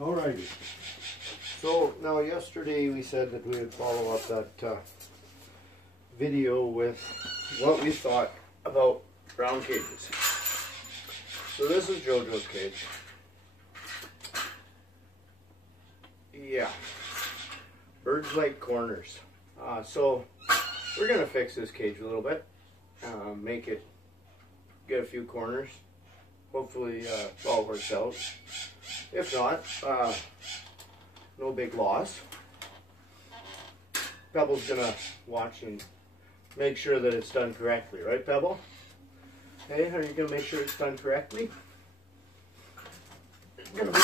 Alrighty. So now yesterday we said that we would follow up that video with what we thought about round cages. So this is JoJo's cage. Yeah, birds like corners. So we're gonna fix this cage a little bit, make it get a few corners. Hopefully it all works out. If not, no big loss. Pebble's gonna watch and make sure that it's done correctly, right, Pebble? Hey, are you gonna make sure it's done correctly? You're gonna be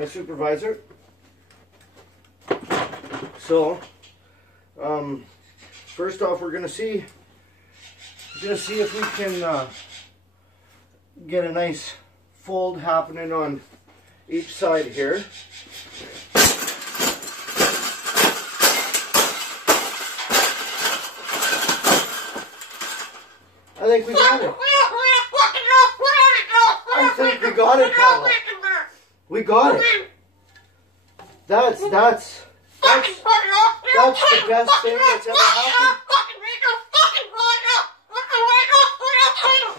my supervisor. So, first off, we're gonna see if we can get a nice fold happening on each side here. I think we got it. I think we got it, Paula. We got it. That's the best thing that's ever happened.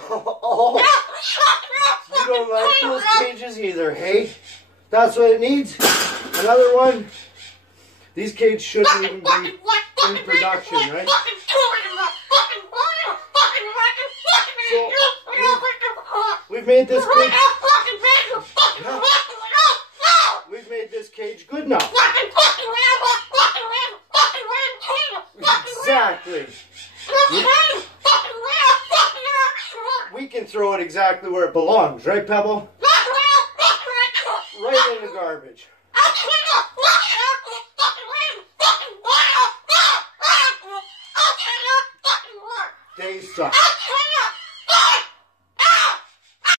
Oh, you don't like those cages either, hey? That's what it needs. Another one. These cages shouldn't even be in production, right? So, we've made this cage. Yeah, we've made this cage good now. Exactly. We can throw it exactly where it belongs, right, Pebble? Right in the garbage. They suck.